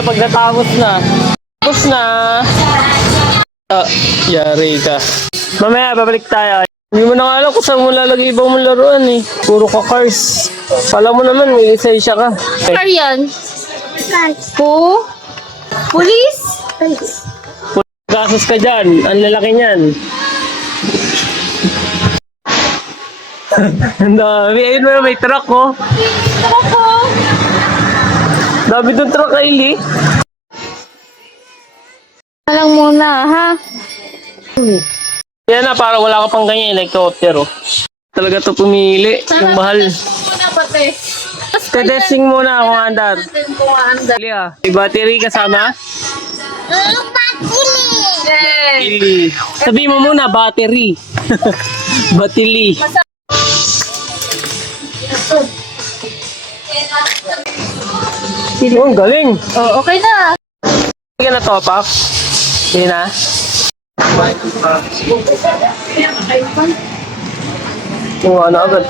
mamaya pag natapos na. Tapos na. Yari ka. Mamaya, babalik tayo. Hindi mo na nga alam kung saan mo lalagay ibang mong laruan eh. Puro ka cars. Pala mo naman, may lisensya ka. Car yan? Po? Police? Gasos ka dyan. Ang lalaki niyan. Ang dami. Ayun mo, may truck oh. Opo. Dami itong truck, Kylie. Alang muna, ha? Yan na, para wala ka pang ganyan, helicopter oh. Talaga to pumili. Yung mahal. Muna pati. Testing muna kung andar. Kung aanda. May battery kasama? Battery. Sabi mo muna, battery. Battery. Oh, ang galing. Oh, okay na. Hindi ka na top up? Hindi na? Yung ano agad.